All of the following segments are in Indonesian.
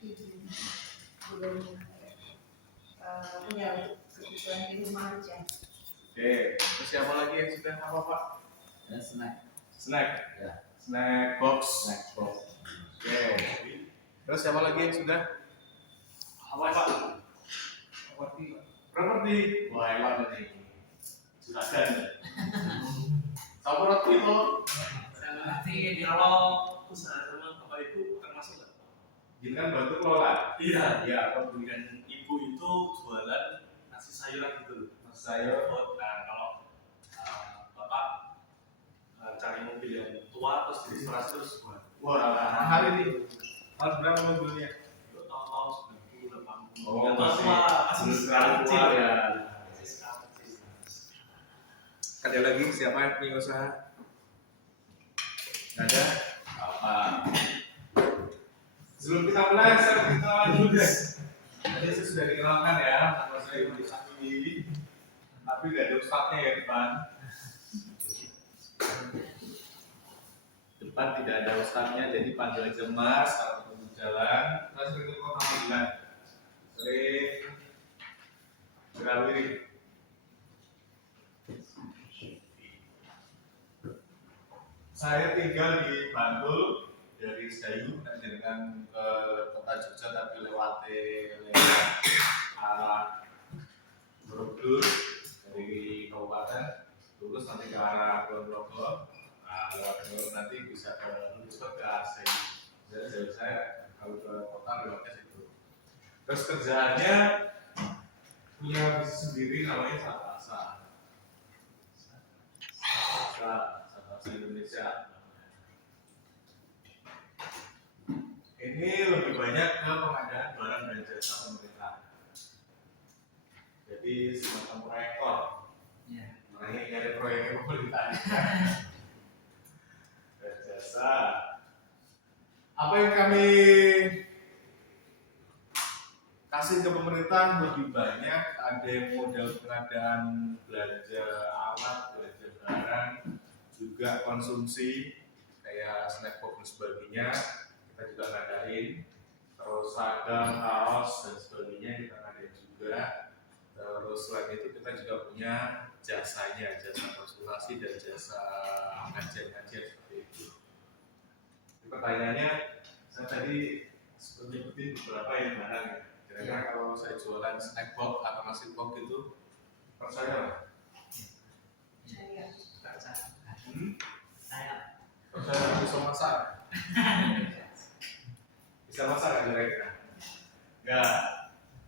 belum punya kebutuhan di rumah aja. Oke, terus siapa lagi yang sudah apa Pak? Ya, snack. Snack. Ya. Snack box. Snack box. Oke. Terus siapa lagi yang sudah? Apa Pak? Properti. Wah hebat ini. Sudah kan? Sama roti itu. Nanti kalau usaha sama bapak ibu akan masuk nggak? Ini kan bantu kelola. Iya, iya. Kalau dengan ibu itu jualan nasi sayuran gitu. Nasi sayur. Nah, kalau bapak cari mobil yang tua terus direstorasi terus buat. Wah, mahal ini. Harus berapa mobilnya? Itu tahun-tahun 90, 80. Oh, Ya, masih sekali kecil ya. Masih sekali kecil. Ada lagi siapa yang punya usaha? Ada? Apa? Sebelum kita mulai, saya kenalan dulu deh. Tadi saya sudah dikenalkan ya, nama saya Ibu Sakti. Tapi nggak ada ustadznya ya depan. Depan tidak ada ustadznya, jadi panggil aja Mas kalau ketemu jalan. Saya sering ketemu panggilan. Sering beralih. Saya tinggal di Bantul, dari Sedayu dengan ke kota Jogja tapi lewat arah Borobudur dari kabupaten lurus nanti ke arah Ponorogo. Nah, lewat jalur nanti bisa lurus ke Sedayu. Jadi jalur saya kalau ke kota lewatnya situ. Terus kerjaannya punya bisnis sendiri namanya Satasa. Satasa Indonesia. Ini lebih banyak ke pengadaan barang dan jasa pemerintah. Jadi semacam proyektor. Ya. Makanya ini ada proyek pemerintah. Dan jasa. Apa yang kami kasih ke pemerintah lebih banyak, ada yang modal pengadaan belanja alat, belanja barang, juga konsumsi kayak snack box dan sebagainya. Kita juga ngadain, terus seragam, kaos dan sebagainya kita ngadain juga. Terus selain itu kita juga punya jasanya, jasa konsultasi dan jasa kajian-kajian seperti itu. Pertanyaannya, saya tadi sebutin beberapa yang barang ya. Kira-kira kalau saya jualan snack box atau nasi box itu percaya nggak? Saya Percaya bisa masak? Bisa masak nggak kira-kira? Nggak.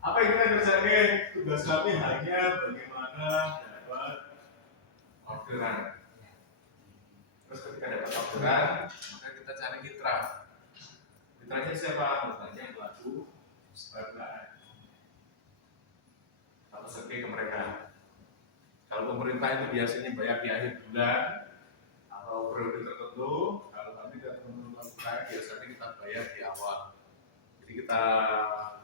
Apa yang kita kerjakan? Tugas kami hanya bagaimana dapat orderan. Terus ketika dapat orderan, maka kita cari mitra. Mitranya siapa? Mitranya pelaku usaha. Atau servis ke mereka. Kalau pemerintah itu biasanya bayar di akhir bulan atau periode tertentu. Kalau kami tidak teman-teman biasanya kita bayar di awal. Jadi kita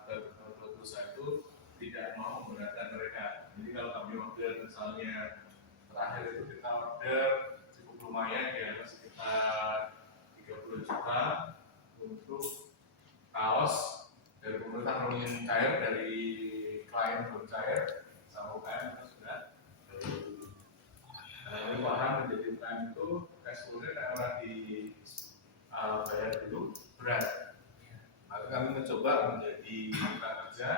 pelaku usaha itu tidak mau memberatkan mereka. Jadi kalau kami order misalnya terakhir itu kita order cukup lumayan ya sekitar 30 juta untuk kaos dari pemerintah belum cair, dari klien belum cair, sama UKM itu sudah. Ini paham menjadi UKM itu cash flow-nya karena dibayar dulu berat. Maka kami mencoba menjadi mitra kerja,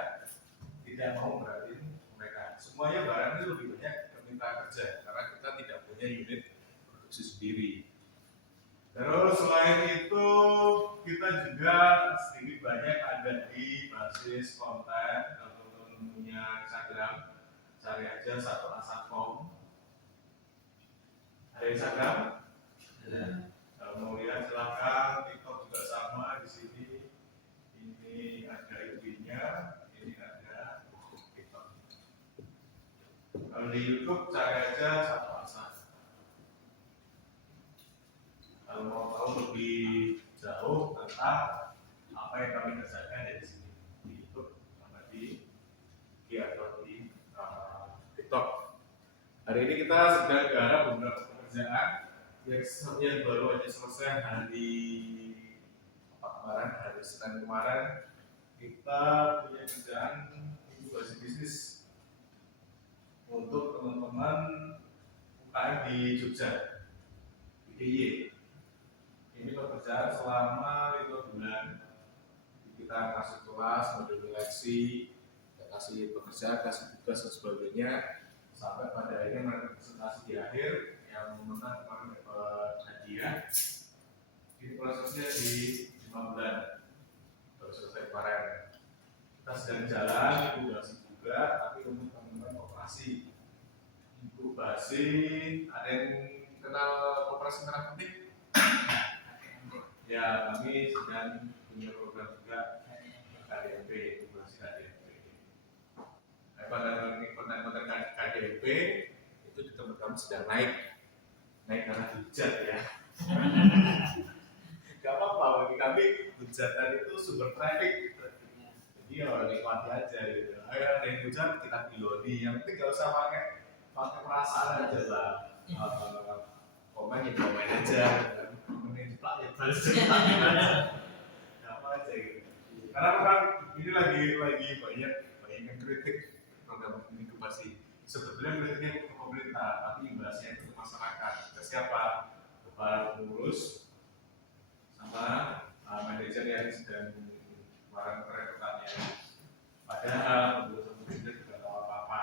tidak mau beratin mereka. Semuanya barang itu lebih banyak ke mitra kerja karena kita tidak punya unit produksi sendiri. Terus selain itu kita juga sedikit banyak ada di basis konten. Kalau teman-teman punya Instagram, cari aja satu asatkom. Ada Instagram? Ya. Kalau mau lihat silakan. TikTok juga sama di sini. Ini ada IG-nya, ini ada TikTok. Kalau di YouTube cari aja satu asat. Kalau mau tahu lebih jauh tentang apa yang kami kerjakan dari sini di YouTube sama di IG atau di TikTok. Hari ini kita sedang garap beberapa pekerjaan yang baru aja selesai hari Senin kemarin. kita punya kerjaan inkubasi bisnis untuk teman-teman UKM di Jogja, di DIY. Ini pekerjaan selama 5 bulan. Kita kasih kelas, model seleksi, kita kasih pekerjaan, kasih tugas dan sebagainya, sampai pada akhirnya mereka presentasi di akhir yang menang kemarin dapat hadiah. Ini prosesnya di 5 bulan baru selesai kemarin. Kita sedang jalan inkubasi juga, tapi untuk teman-teman koperasi. Inkubasi, ada yang kenal koperasi merah putih? Ya, kami sedang punya program juga KDMP, inkubasi KDMP. Konten-konten KDMP itu di tempat kami sedang naik karena hujat ya. Gak apa-apa, bagi kami hujatan itu sumber traffic. Jadi ya nikmati aja gitu. Ayo ada yang hujan kita piloni, yang penting gak usah pakai perasaan aja lah. Komen ya komen aja, komen yang cepat ya balas cepat aja. Apa aja gitu. Karena kan ini lagi banyak yang kritik program inkubasi. Sebetulnya kritiknya ke pemerintah, tapi imbasnya itu ke masyarakat. Ke siapa? Ke para pengurus sama manajer yang sedang melarang perekrutannya. Padahal menurut pemerintah juga tahu apa-apa.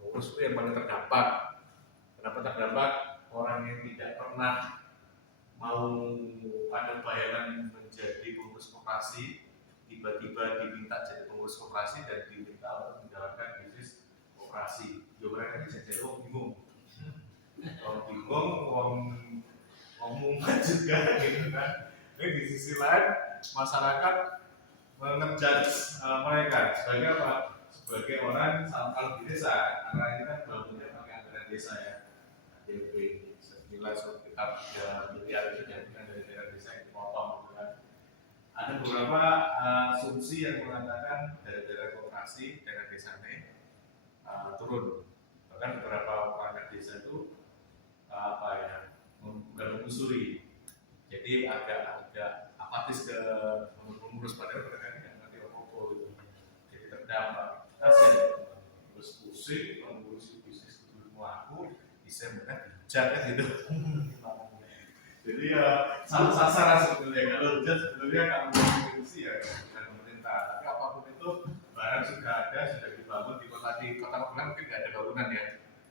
Pengurus itu yang paling terdampak. Kenapa terdampak? Orang yang tidak pernah mau ada bayangan menjadi pengurus koperasi, tiba-tiba diminta jadi pengurus koperasi dan diminta untuk menjalankan bisnis koperasi. Ya mereka ini jadi orang bingung. Orang bingung, orang mumet juga gitu kan. Jadi di sisi lain masyarakat mengejudge mereka sebagai apa? Sebagai orang kalau di desa, karena ini kan bangunnya pakai anggaran desa ya, DP senilai sekitar 3 miliar itu diambilkan dari daerah desa yang dipotong gitu kan. Ada beberapa asumsi yang mengatakan dari daerah koperasi, daerah desa ini turun. Bahkan beberapa perangkat desa itu bukan mengusuri. Jadi agak apatis ke pengurus, padahal mereka tidak ngerti apa-apa gitu. Jadi terdampak. Kasian terus pusing, mengurusi bisnis itu aku bisa mereka dihujat kan gitu. Jadi ya salah sasaran sebetulnya. Kalau hujat sebetulnya kalau mengurusi ya bukan pemerintah. Tapi apapun itu barang sudah ada, sudah dibangun di kota Magelang mungkin tidak ada bangunan ya.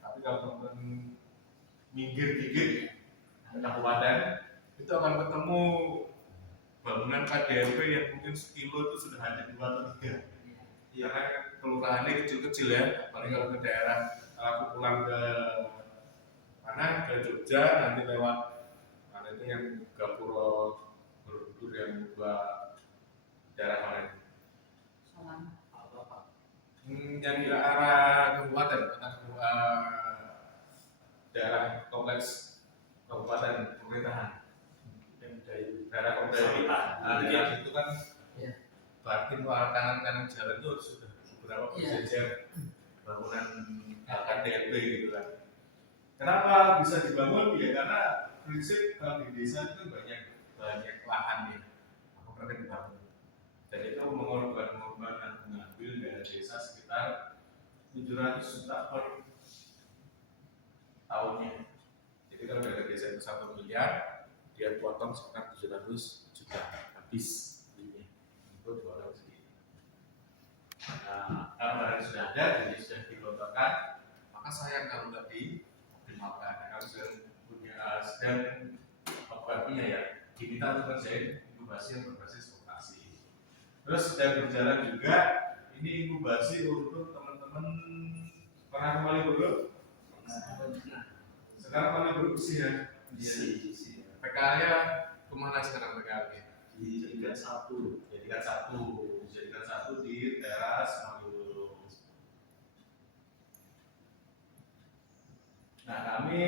Tapi kalau teman-teman minggir dikit ke kabupaten itu akan ketemu bangunan KDMP yang mungkin sekilo itu sudah hanya 2 atau 3. Ya kan kelurahannya kecil-kecil ya, apalagi kalau ke daerah, aku pulang ke mana, ke Jogja, nanti lewat mana itu yang Gapura Borobudur yang buat daerah mana itu? Yang di arah kabupaten, daerah kompleks kabupaten pemerintahan, daerah kompleks. Nah, itu kan berarti kanan jalan itu sudah beberapa berjejer bangunan KDMP gitu kan. Kenapa bisa dibangun? Ya karena prinsip di desa itu banyak lahan ya, maka mereka dibangun. Dan itu mengorbankan mengambil dari desa sekitar 700 juta per tahunnya. Jadi kalau dari desa itu 1 miliar, dia potong sekitar 700 juta habis. Itu 200 segitu. Nah, kalau barang sudah ada, jadi sudah digelontorkan, maka sayang kalau nggak dioptimalkan. Kalau sedang punya ya, diminta untuk kerjain inkubasi yang berbasis koperasi. Terus sedang berjalan juga, ini inkubasi untuk teman-teman pernah ke Malioboro? Sekarang Malioboro bersih ya? PKL-nya kemana sekarang PKL-nya? Dijadikan satu di teras Malioboro. Nah, kami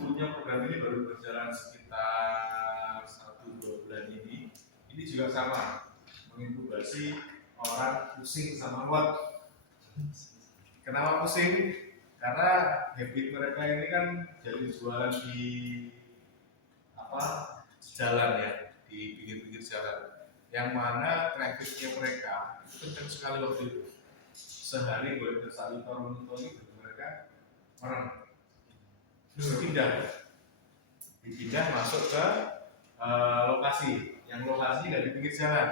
punya program ini baru berjalan sekitar 1-2 bulan ini. Ini juga sama, menginkubasi orang pusing sama lot. Kenapa pusing? Karena habit mereka ini kan jadi jualan di jalan ya, di pinggir-pinggir jalan. yang mana trafficnya mereka itu kencang sekali waktu itu. Sehari boleh bersali turun mereka orang terus dipindah masuk ke lokasi yang lokasinya nggak di pinggir jalan,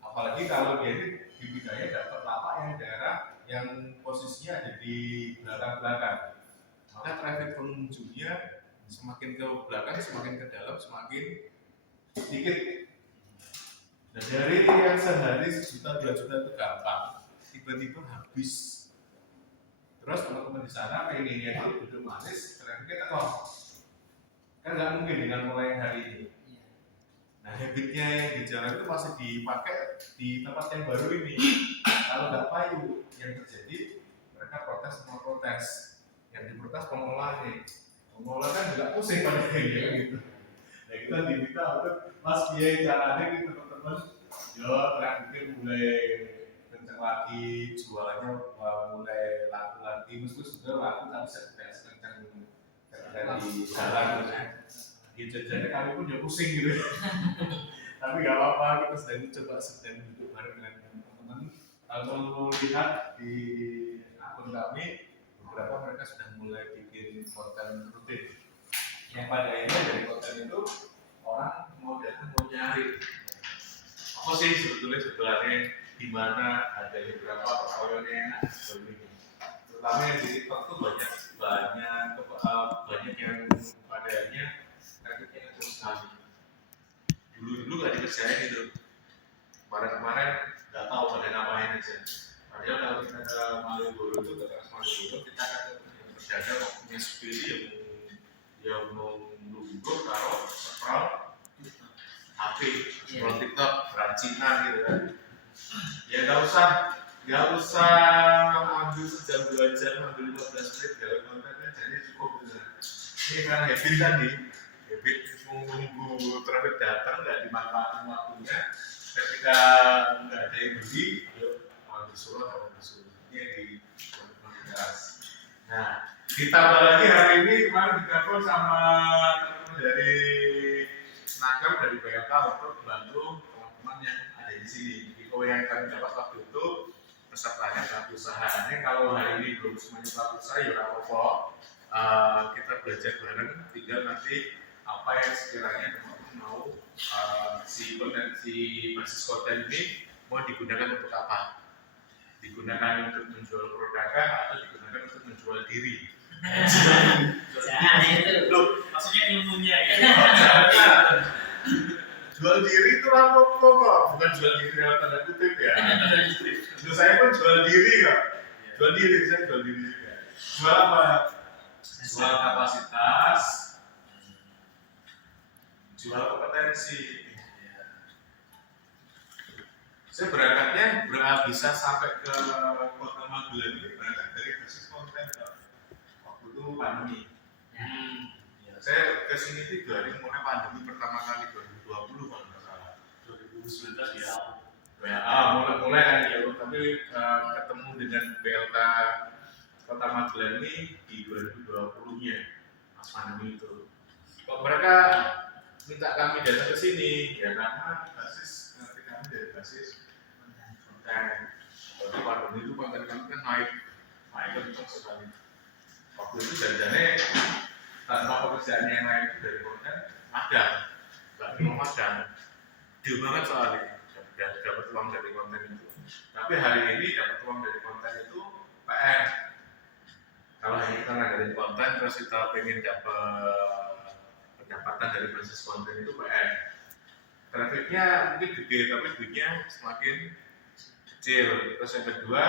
apalagi kalau dia ini dipindahnya dapat lapak yang daerah yang posisinya ada di belakang, maka traffic pengunjungnya semakin ke belakang, semakin ke dalam, semakin sedikit. Dan dari yang sehari 1-2 juta itu gampang, tiba-tiba habis. Terus teman-teman di sana pengennya itu duduk manis, trafficnya tekor. Kan nggak mungkin dengan mulai hari ini. Nah, habitnya yang di jalan itu masih dipakai di tempat yang baru ini. Kalau nggak payu, yang terjadi mereka protes sama protes. Yang diprotes pengelolanya. Pengelola kan juga pusing pada kayak gitu. Nah, kita diminta untuk mas biaya caranya gitu teman-teman. Yo, trafficnya mulai kencang lagi, jualannya mulai laku lagi. Meskipun sudah laku tapi tidak sekencang dari jalan. Jadi kami pun juga pusing gitu. Tapi nggak apa-apa, kita sedang duduk bareng dengan teman-teman. Kalau lihat di akun kami, beberapa mereka sudah mulai bikin konten rutin. Yang pada akhirnya dari konten itu orang mau datang mau nyari apa sih sebenarnya di mana ada beberapa persoalannya sebagainya. Terutama yang di TikTok tuh banyak yang padanya trafficnya terus sekali. Dulu nggak dikerjain itu. Kemarin nggak tahu pada ngapain aja. Padahal kalau kita ke Malioboro itu ke Malioboro kita akan berdagang punya supir yang mau nunggu kalau scroll HP, scroll TikTok, racinan gitu kan. Ya nggak usah ambil sejam 2 jam, ambil 15 menit dalam kontennya jadi cukup gitu. Ini kan habit tadi, habit menunggu traffic datang nggak dimanfaatkan waktunya. Ketika nggak ada yang beli, yuk disuruh ini yang dibahas. Nah, ditambah lagi hari ini kemarin ditelepon sama teman-teman dari Nagam dari BLK untuk membantu teman-teman yang ada di sini. Info yang kami dapat waktu itu pesertanya pelaku usaha. Ini kalau hari ini belum semuanya pelaku usaha, ya apa-apa. Kita belajar bareng, tinggal nanti apa yang sekiranya teman-teman mau si basis konten ini mau digunakan untuk apa? Digunakan untuk menjual produknya atau digunakan untuk menjual diri? Jangan itu. Loh, maksudnya ilmunya ya? Jual diri itu apa kok? Bukan jual diri dalam tanda kutip ya. Itu saya pun jual diri kok. Jual diri, saya jual diri juga. Jual apa? Jual kapasitas, jual kompetensi. Saya berangkatnya bisa sampai ke kota Magelang ini berangkat dari basis konten waktu itu pandemi. Saya kesini itu dari mulai pandemi pertama kali 2020 kalau nggak salah. 2019 ya. Mulai kan ya, tapi ketemu dengan BLK Kota Magelang ini di 2020-nya pas pandemi itu. Kok mereka minta kami datang ke sini ya karena basis nanti kami dari basis konten. Waktu pandemi itu konten kami kan naik kencang sekali. Waktu itu janjiannya tanpa pekerjaan yang lain dari konten magang, nggak cuma magang, deal banget soalnya dapat uang dari konten itu. Tapi hari ini dapat uang dari konten itu PR. Kalau hanya kita ngadain konten terus kita pengen dapat pendapatan dari basis konten itu PR. Trafficnya mungkin gede tapi duitnya semakin kecil. Terus yang kedua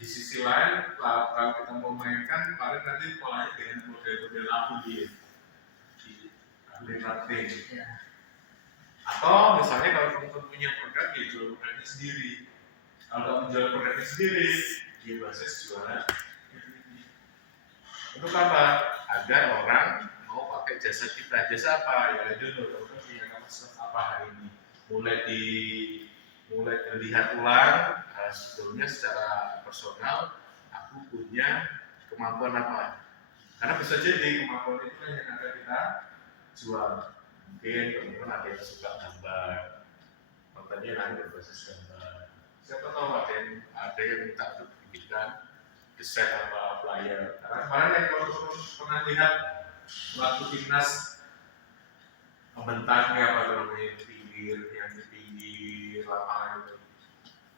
di sisi lain kalau kita mau mainkan paling nanti polanya dengan model-model affiliate marketing. Atau misalnya kalau teman-teman punya produk ya jual produknya sendiri. Kalau kamu jual produknya sendiri, dia basis jualan. Untuk apa? Agar orang mau pakai jasa kita. Jasa apa? Ya itu loh, teman-teman punya kapasitas apa hari ini. Mulai dilihat ulang. Sebetulnya secara personal aku punya kemampuan apa? Karena bisa jadi kemampuan itu yang akan kita jual. Mungkin teman-teman ada yang suka gambar, konten kontennya nanti berbasis gambar. Siapa tahu ada yang minta untuk dibikinkan desain apa flyer. Karena kemarin yang teman-teman pernah lihat waktu timnas membentang apa namanya di pinggir lapangan itu.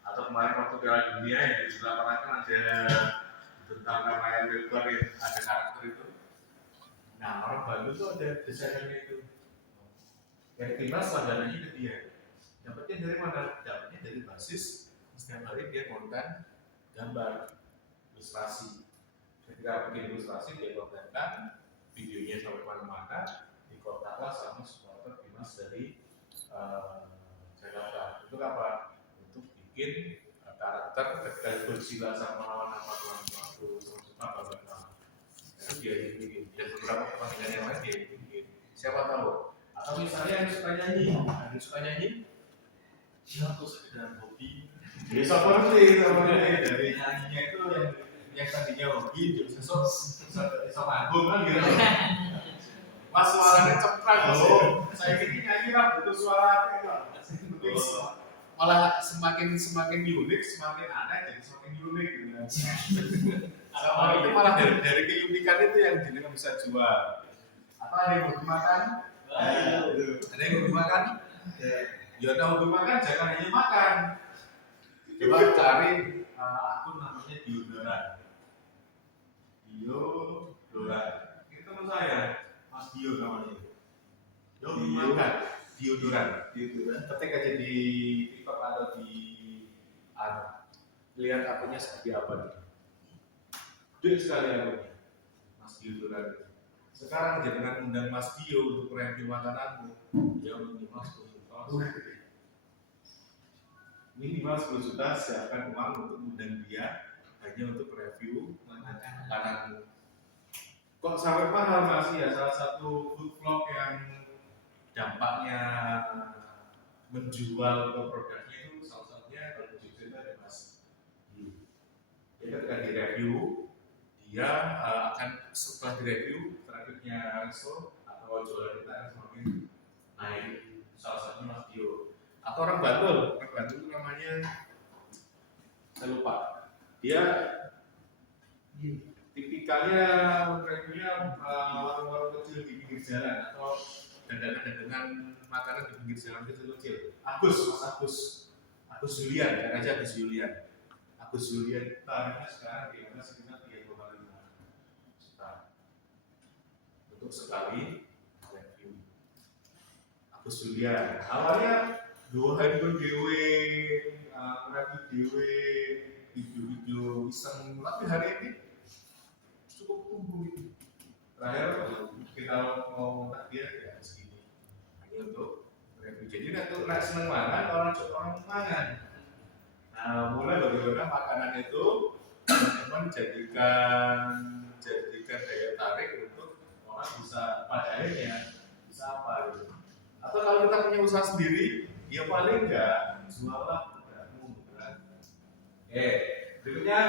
Atau kemarin waktu Piala Dunia yang di lapangan kan ada tentang layar lebar yang ada karakter itu. Nah orang Bandung tuh ada desainnya itu. Yang timnas langganannya ke dia. Dapatnya dari mana? Dapatnya dari basis setiap hari dia konten gambar ilustrasi. Ketika bikin ilustrasi dia kontenkan videonya sampai mana-mana dikotaklah sama supporter timnas dari Jakarta. Itu apa? Untuk bikin karakter ketika bersila sama lawan apa tuan itu dia yang bikin. Dan beberapa pertandingan yang lain dia yang bikin. Siapa tahu? Atau misalnya yang suka nyanyi, Ya aku sekedar hobi. ya seperti dari nyanyinya itu yang tadinya hobi, besok album kan gitu. Mas suaranya cepat loh. Saya ini nyanyi lah butuh suara itu. Malah semakin unik, semakin aneh, jadi semakin unik gitu. Sama itu malah dari keunikan itu yang jadi bisa jual. Apa ada yang hobi makan? Ada yang hobi makan? Ya tahu hobi makan jangan hanya makan. Coba cari akun namanya Diodoran. Itu teman saya, Mas Dio namanya. Dia hobi makan. Diodoran. Ketik aja di TikTok atau di lihat akunnya seperti apa nih. Gede sekali akunnya, Mas Diodoran. Sekarang jangan undang Mas Dio untuk review makananmu. Dia minimal 10 juta. Minimal 10 juta siapkan uang untuk undang dia hanya untuk review makananmu. Kok sampai mahal masih ya salah satu food vlog yang dampaknya menjual ke produknya itu salah satunya kalau di Jogja itu ada Mas Dio. Jadi ketika direview dia akan setelah direview trafficnya Reso atau jualan kita akan semakin naik. Salah satunya Mas Dio atau orang Bantul itu namanya saya lupa. Dia tipikalnya reviewnya warung-warung kecil di pinggir jalan atau dagangan makanan di pinggir jalan kecil-kecil. Agus Julian, kan aja Agus Julian. Agus Julian tarifnya sekarang di mana sekitar 3,5 juta untuk sekali review. Agus Julian, awalnya 2 hari dewe, review dewe, video-video iseng, tapi hari ini cukup tumbuh itu. Terakhir kita mau tak dia ya segini hanya untuk review. Jadi nak seneng makan orang makan. Nah mulai bagaimana makanan itu teman-teman jadikan daya tarik untuk orang bisa pada akhirnya bisa apa gitu. Atau kalau kita punya usaha sendiri, ya paling enggak jual lah produkmu kan. Berikutnya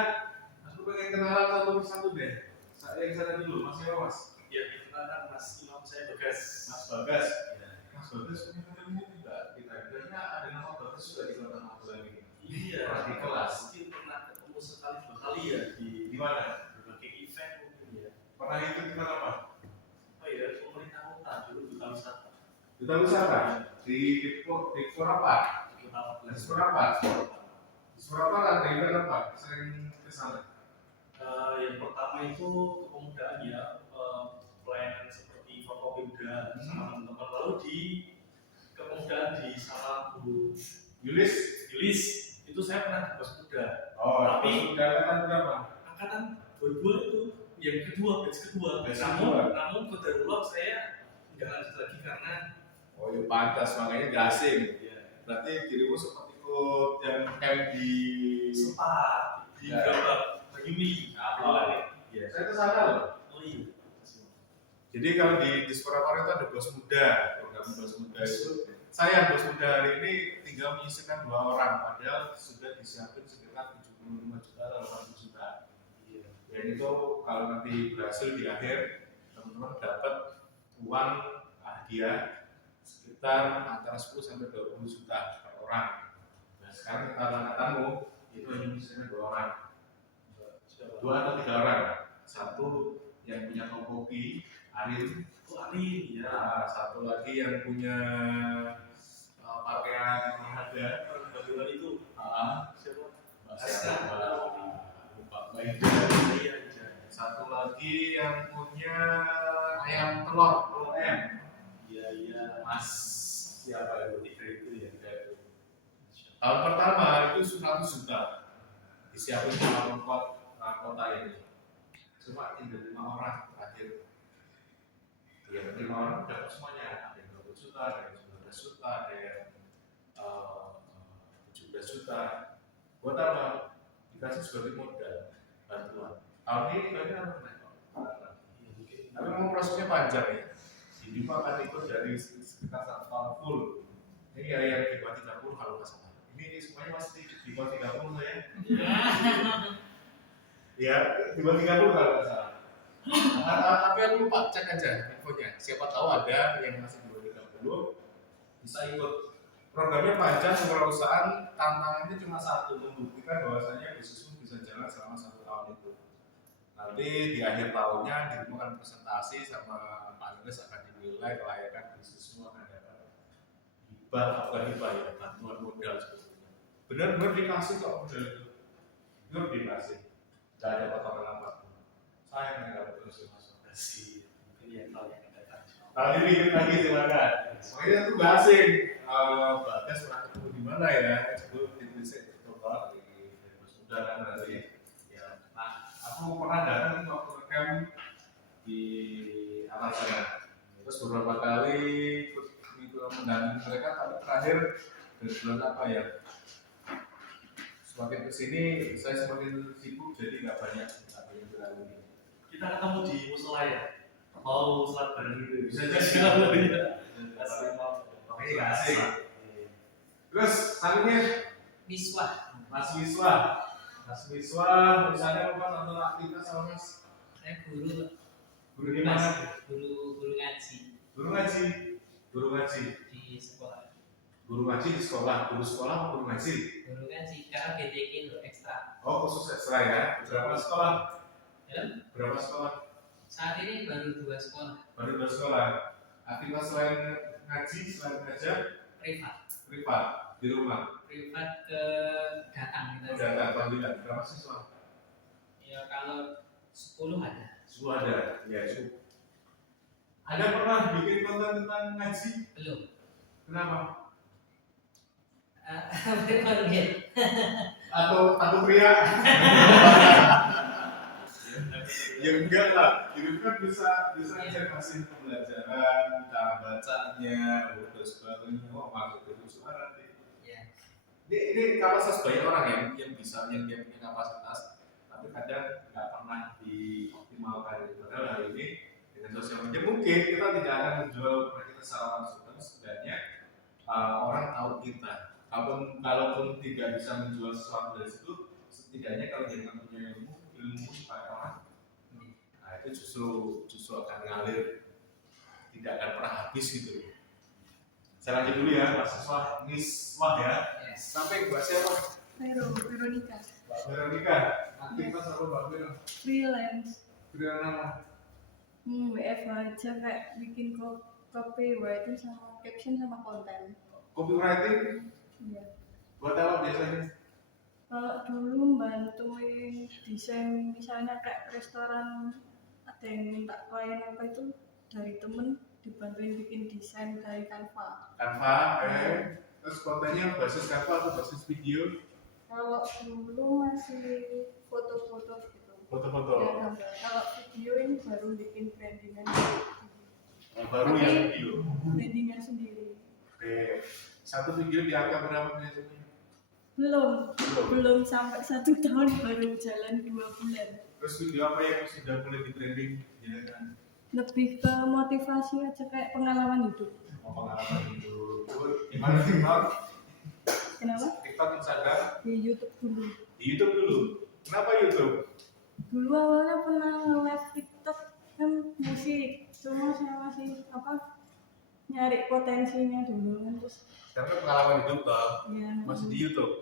aku pengen kenalan satu deh. Saya yang sana dulu, Mas siapa Mas? Ya dikenalkan Mas Imam saya Bagas. Mas Bagas. Ya. Mas Bagas punya ketemu juga. Kita kira ada nama Bagas juga di kota Magelang ini. Iya. Pernah di kelas. Mungkin pernah ketemu sekali 2 kali ya Di mana? berbagai event mungkin ya. Pernah ikut kita apa? Oh iya, pemerintah kota dulu Duta Wisata. Duta Wisata di Surapat. Di Surapat. Di Surapat ada event apa? Sering kesana. Yang pertama itu kepemudaan ya, pelayanan seperti Forkopimda sama teman-teman. Lalu di kepemudaan di sama Bu Yulis. itu saya pernah di Pos Muda. Oh, Tapi sudah angkatan berapa? angkatan 2000 itu yang kedua, batch kedua. Batch kedua. Namun kodarullah saya nggak lanjut lagi karena Oh, ya pantas makanya nggak asing. ya, Berarti dirimu sempat ikut yang camp di sempat di Ya. beberapa Banyumi. Iya. Saya ke sana loh. Oh iya. Jadi kalau di Disporapar itu ada bos muda, program bos muda itu. Saya bos muda hari ini tinggal menyisihkan 2 orang, padahal sudah disiapin sekitar 75 juta atau 80 juta. Iya. Dan itu kalau nanti berhasil di akhir, teman-teman dapat uang hadiah sekitar antara 10 sampai 20 juta per orang. Nah sekarang kita angkatanmu itu hanya misalnya 2 orang, 2 atau 3 orang. Satu yang punya topoki, Arin. Arin ya. Nah, satu lagi yang punya pakaian olahraga. Bagaimana itu? Siapa? Lupa baik. Satu lagi yang punya ayam telur M. Iya. Mas siapa itu? Tiga itu ya. Tahun pertama itu 100 juta disiapin sama kota ini. Cuma tinggal 5 orang terakhir. Ya 5 orang dapat semuanya. Ada yang 20 juta, ada yang 19 juta, ada yang 17 juta. Buat apa? Dikasih sebagai modal bantuan. Tahun ini banyak naik. Tapi memang prosesnya panjang ya. Ini akan ikut dari sekitar 1 tahun full. Ini ya yang di bawah 30 kalau nggak salah. Ini semuanya masih di bawah 30 ya. Ya, di bawah 30 kalau nggak salah. Tapi aku lupa cek aja infonya. Siapa tahu ada yang masih di bawah 30 bisa ikut. Programnya panjang, kewirausahaan, tantangannya cuma satu, membuktikan bahwasanya bisnismu bisa jalan selama 1 tahun itu. Nanti di akhir tahunnya ditemukan presentasi sama panelis akan dinilai kelayakan bisnismu akan dapat hibah ya, bantuan modal sebetulnya. Benar-benar dikasih kok modal itu, benar dikasih, tidak ada potongan apapun. Sayang nggak terus masuk kasih. Mungkin yang tahu yang kita tahu. Tadi dikit lagi silakan. Soalnya itu gak asing. Bagas pernah ketemu di mana ya? Sebelum ditulisnya coba di sudah kan nanti. Ya, nah aku pernah datang waktu camp di atas sana. Terus beberapa kali ikut mendampingi mereka, tapi terakhir dari bulan apa ya? Semakin kesini saya semakin sibuk jadi nggak banyak berlalu. Kita ketemu di musola ya. Mau sholat bareng gitu. Bisa jadi. Oke, Nggak asing. Terus sampingnya Mas Wiswa, misalnya apa nonton aktivitas sama Mas? Saya guru, Pak. Guru di mana? Guru ngaji Guru ngaji. Guru ngaji. di sekolah. Guru ngaji di sekolah. Guru sekolah atau guru ngaji? Guru ngaji karena BTK itu ekstra. Oh khusus ekstra ya. Berapa sekolah? Ya. Berapa sekolah? Saat ini baru 2 sekolah Baru 2 sekolah. Aktivitas selain ngaji, selain ngajar, privat di rumah. privat ke datang kita. Udah ada panggilan. Berapa siswa? Ya kalau 10 ada. 10 ada. Ya cukup. Ada pernah bikin konten tentang ngaji? Belum. Kenapa? Berpanggil. Atau takut teriak? Ya enggak lah, itu kan bisa aja kasih pembelajaran, cara bacanya, terus sebagainya, masuk ke suara nanti. Ya. Ini kapasitas banyak orang yang bisa, yang dia punya kapasitas, tapi kadang nggak pernah dioptimalkan. Padahal hari ini dengan sosial media mungkin kita tidak akan menjual produk kita secara langsung, tapi setidaknya orang tahu kita. Kalaupun tidak bisa menjual sesuatu dari situ, setidaknya kalau dia nggak punya ilmu supaya orang, nah itu justru akan ngalir, tidak akan pernah habis gitu. Saya lanjut dulu ya, mahasiswa Miswah ya. Yes. Sampai Mbak siapa? Veronica. Mbak Veronica. Aktivitas apa Mbak Vero? Freelance. Berikan nama. WFH aja kayak bikin copywriting sama caption sama konten. Copywriting Iya. buat apa biasanya? Kalau dulu bantuin desain misalnya kayak restoran, ada yang minta klien apa itu dari temen dibantuin bikin desain dari Canva. Canva, terus kontennya basis Canva atau basis video? Kalau dulu masih foto-foto gitu. Foto-foto. Ya, gambar. Kalau video ini baru bikin brandingan Baru yang video. brandingan sendiri. Oke. Satu video diangkat berapa biasanya? Belum sampai 1 tahun, baru jalan 2 bulan. Terus video apa yang sudah mulai di branding? Ya kan? Lebih ke motivasi aja kayak pengalaman hidup. Pengalaman hidup. Gimana TikTok? Kenapa? TikTok, Instagram? Di YouTube dulu. Di YouTube dulu. Kenapa YouTube? Dulu awalnya pernah nge-live TikTok kan musik, cuma saya masih nyari potensinya dulu kan terus Tapi pengalaman hidup toh ya masih di YouTube.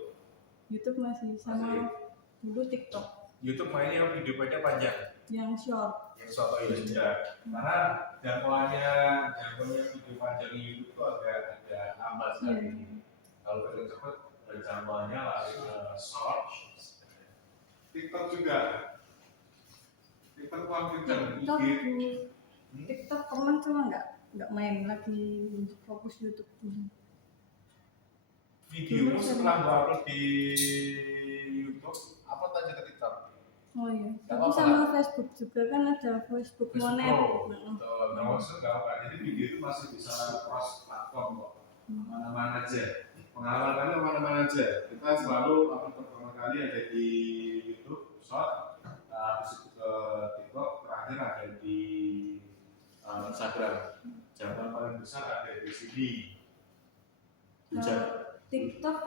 YouTube masih sama Masih. dulu TikTok YouTube mainnya video pendek panjang. yang short. Yang soto ya sudah. Karena jangkauannya video panjang di YouTube itu agak lambat sekali. Iya. Kalau pengen cepet jangkauannya lari ke short. TikTok juga. TikTok TikTok IG. dulu TikTok pernah cuma nggak main lagi fokus YouTube dulu. Video setelah gua upload di YouTube, upload aja ke TikTok. Oh iya, Nggak tapi apa-apa. sama Facebook juga kan ada Facebook Monet. Pro. Nah, Betul, nggak maksud nggak apa. Jadi video itu masih bisa cross platform kok. Mana-mana aja. Pengalaman kami mana-mana aja. Kita selalu upload pertama kali ada di YouTube, short, habis itu ke TikTok, terakhir ada di Instagram. Jangkauan paling besar ada di sini. Kalau TikTok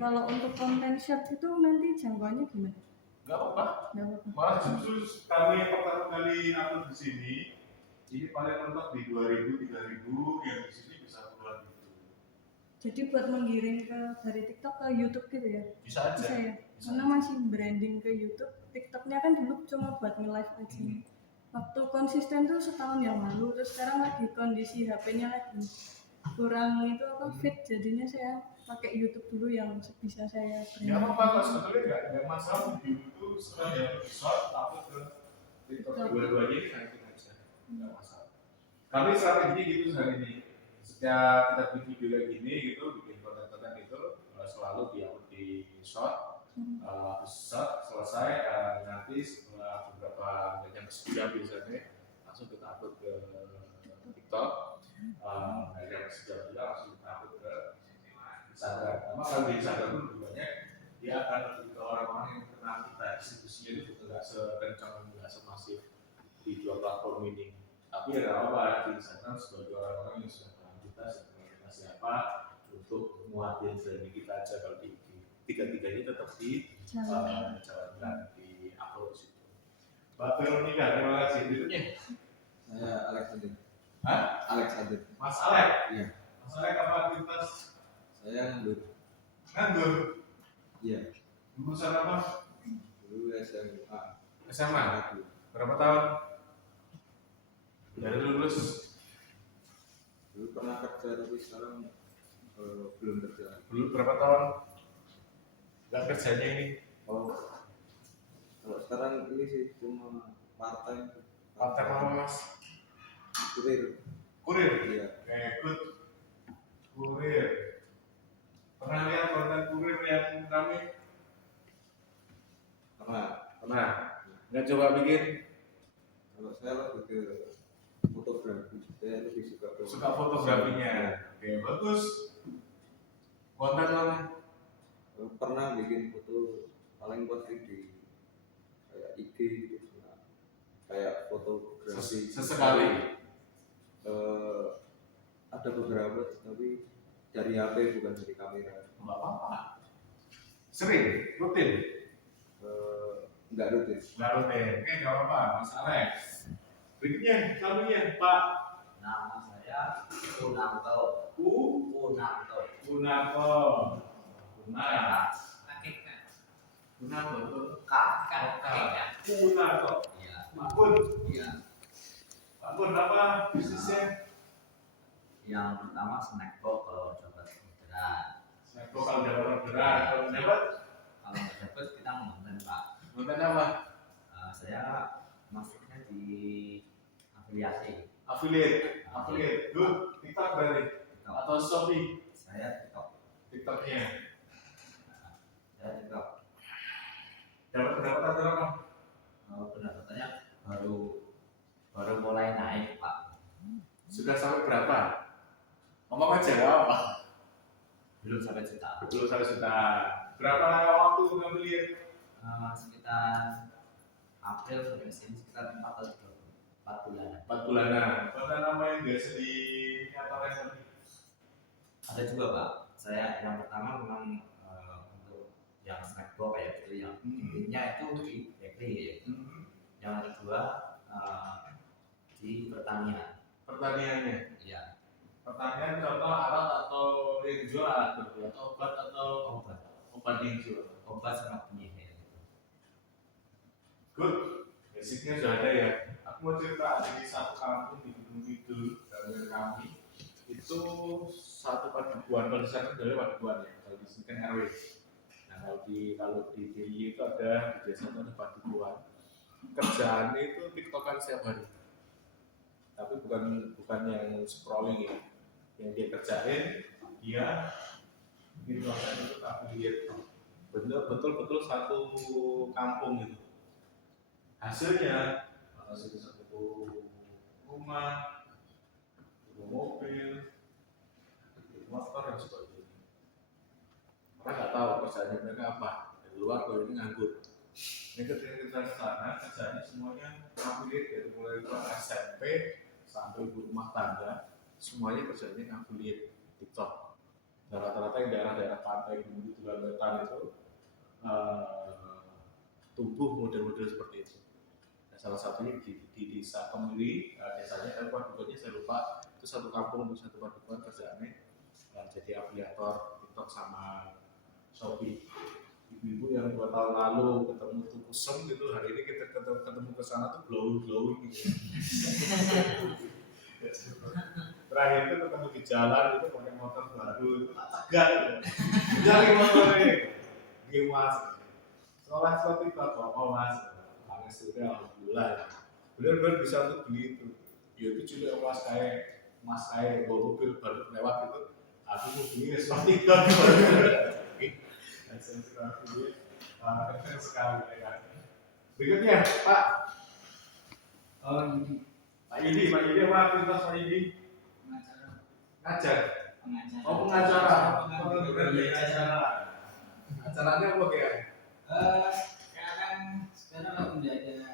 kalau untuk konten short itu nanti jangkauannya gimana? Nggak apa-apa. Nggak apa-apa. Malah justru kami yang pertama kali upload di sini, ini paling mentok di 2000, 3000, yang di sini bisa puluhan ribu. Jadi buat menggiring dari TikTok ke YouTube gitu ya? Bisa aja. Bisa ya? Bisa. Karena masih branding ke YouTube. TikToknya kan dulu cuma buat nge-live aja. Waktu konsisten tuh setahun yang lalu, terus sekarang lagi kondisi HP-nya lagi kurang itu apa fit, jadinya saya pakai YouTube dulu yang bisa saya Ya apa Pak, sebetulnya nggak masalah video itu setelah yang short upload ke TikTok dua-duanya ini naikin aja, nggak masalah. Kami strateginya gitu hari ini. Setiap kita bikin video kayak gini gitu, bikin konten-konten itu selalu di-upload di short. Habis short selesai, nanti setelah beberapa jam sebulan biasanya langsung kita upload ke TikTok. Jam sejam juga langsung kita upload ke Instagram. Karena kalau di Instagram itu lebih banyak dia akan lebih ke orang-orang yang kenal kita, distribusinya itu juga nggak sekencang, nggak semasif di dua platform ini. Tapi ya nggak apa, di Instagram sebagai orang-orang yang sudah kenal kita kenal siapa untuk muatin branding kita aja. Kalau di tiga-tiganya tetap di jalankan, di upload di situ. Mbak Veronica, terima kasih. Berikutnya, Saya Alexander. Hah? Alexander. Mas Alek. Iya. Mas Alek apa aktivitas Saya nganggur. nganggur? Iya. Lulusan apa? Dulu SMA. SMA. Aku. Berapa tahun? Dari lulus. Dulu pernah kerja tapi sekarang belum kerja. Dulu berapa tahun? Gak kerjanya ini. Oh. Kalau sekarang ini sih cuma part time. Partai apa Mas? Kurir. Kurir. Iya. Good. Kurir. Pernah lihat konten kurir yang kami? Pernah. Nggak coba bikin? Kalau saya lebih ke fotografi. Saya lebih suka Suka fotografinya. Oke, bagus. Konten mana? Pernah bikin foto paling pasti di kayak IG gitu. Kayak fotografi. Sesekali. Ada beberapa tapi dari HP bukan dari kamera. Nggak apa-apa. Sering, rutin. Enggak rutin. Nggak rutin. Oke, nggak apa-apa. Mas Alex. Berikutnya, salunya Pak Nama saya Punanto. Punanto. Punako. Kakek Punako betul. kakek. Punako. Iya. Pak Pun. Iya. Pak Pun apa bisnisnya? Yang pertama snack box kalau dapat orderan. Snack box kalau dapat orderan. Kalau dapat Kalau nggak dapat kita ngonten Pak. konten apa? Saya masuknya di afiliasi. Affiliate. Affiliate. Good. TikTok berarti. TikTok. Atau Shopee. Saya TikTok. TikToknya. Saya TikTok. Dapat pendapatan berapa? Pendapatannya baru mulai naik Pak. Sudah sampai berapa? Ngomong aja nggak apa. Belum sampai juta. Belum 1 juta. Berapa waktu ngambilin? Sekitar April sampai sini sekitar 4 bulan. 4 bulanan. Konten apa yang biasa di nyatakan tadi? Ada juga Pak. Saya yang pertama memang untuk yang snack box kayak gitu yang intinya itu di bakery ya. Yang kedua di pertanian. Pertaniannya. Ya. Pertanyaan contoh alat atau yang dijual alat atau obat atau obat yang dijual. Obat sama penyihir. Good, basicnya sudah ada ya. Aku mau cerita ada di satu kampung di Gunung Kidul dari kami itu satu padukuhan, kalau di sana adalah padukuhan ya, kalau di sini kan RW. Nah kalau di DIY itu ada di desa itu ada padukuhan. Kerjaannya itu tiktokan setiap hari, tapi bukan yang scrolling ya. Yang dia kerjain dia bikin konten itu affiliate, betul satu kampung gitu. Hasilnya masih bisa satu rumah, mobil, motor dan sebagainya. Orang nggak tahu kerjanya mereka apa. Dari luar kalau ini nganggur. Ini ketika kita ke sana, kerjanya semuanya affiliate dari mulai SMP sampai ibu rumah tangga, semuanya kerjanya affiliate TikTok. Dan rata-rata yang daerah-daerah pantai Gunung Kidul Wetan itu tumbuh model-model seperti itu. Nah, salah satunya di desa Kemiri, desanya saya padukannya saya lupa, itu satu kampung untuk satu padukan kerjaannya jadi afiliator TikTok sama Shopee. Ibu-ibu yang 2 tahun lalu ketemu tuh kusem gitu, hari ini kita ketemu ke sana tuh glowing gitu. Terakhir itu ketemu di jalan itu pakai motor baru itu tak tegar gitu. Dari motornya gimana? Soalnya seperti itu apa mas? Mas sudah alhamdulillah. Benar-benar bisa untuk beli itu. Ya itu juga mas kayak bawa mobil baru lewat itu. Aku mau beli seperti itu. Keren sekali ya. Berikutnya Pak. Pak Yudi apa aktivitas Pak Yudi? Ngajar. Oh pengacara. Acaranya apa ya? Sekarang udah ada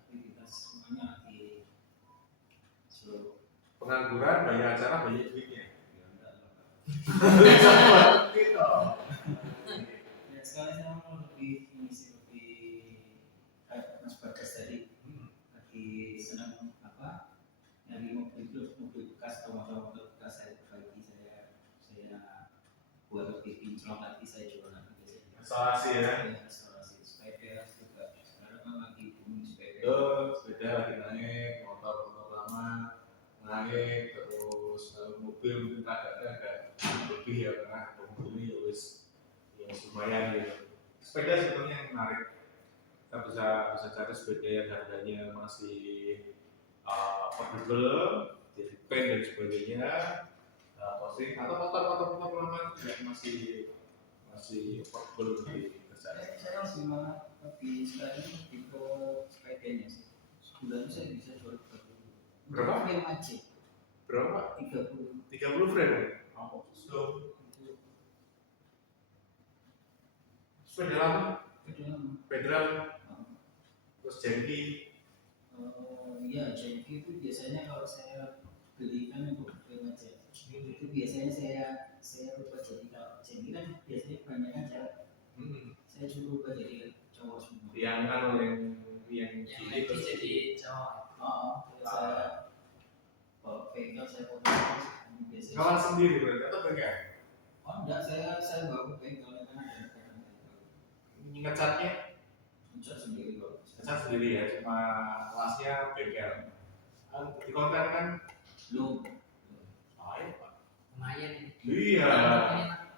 aktivitas semuanya lagi slow. Pengangguran, banyak acara, banyak duitnya. Ya sekarang saya mau lebih mengisi lebih Mas Bagas tadi lagi senang nyari mobil bekas atau motor bekas saya berbagi saya buat lebih kinclong lagi saya jual lagi biasanya. Restorasi ya. Restorasi sepeda juga sekarang kan lagi booming sepeda. Sepeda lagi naik, motor lama naik, terus mobil mungkin agak lebih ya karena mobil ini ya lumayan gitu. Sepeda sebetulnya yang menarik. Kita bisa cari sepeda yang harganya masih affordable, jadi pen dan sebagainya, atau motor lama juga masih affordable di kerjaan. Saya lebih sekarang lebih ke sepedanya sih. Sebulan saya bisa jual 30. Berapa? Frame aja. Berapa? 30. 30 frame. Oh, so sepeda lama, federal, terus jengki. Iya, jengki itu biasanya kalau saya belikan untuk frame aja. Itu biasanya saya lupa jadi kalau jengki kan biasanya kebanyakan cewek. Saya cuma lupa jadi cowok semua. Yang Yang jadi cowok. Saya kalau bengkel saya potong biasanya. kawan sendiri berarti atau bengkel? Oh enggak, saya bawa bengkel kan ada bengkel. Ngecatnya? Ngecat sendiri kok. Ngecat sendiri ya, cuma kelasnya bengkel. Di konten kan? Belum. Ayo Pak. Lumayan. Iya.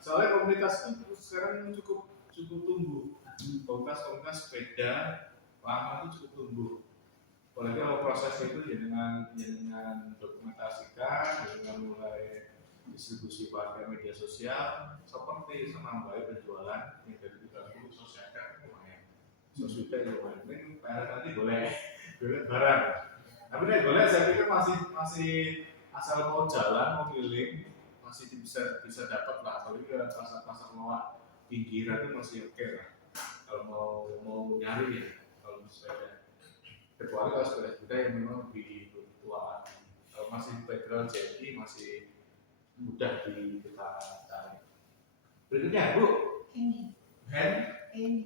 Soalnya komunitas itu sekarang cukup tumbuh. Komunitas sepeda lama itu cukup tumbuh. Apalagi kalau proses itu dengan dokumentasikan, dengan mulai distribusi pada media sosial, seperti senam baik penjualan yang dari 30 sosial kan lumayan. Sosial lumayan. Ini PR nanti boleh barang. Tapi nih boleh saya pikir masih asal mau jalan, mau keliling masih bisa dapat lah. Apalagi ke pasar loak pinggiran itu masih oke lah. Kalau mau nyari ya, kalau sepeda. Kecuali kalau sepeda yang memang lebih tua. Kalau masih background jadi masih mudah kita cari. Berikutnya Bu. Henny.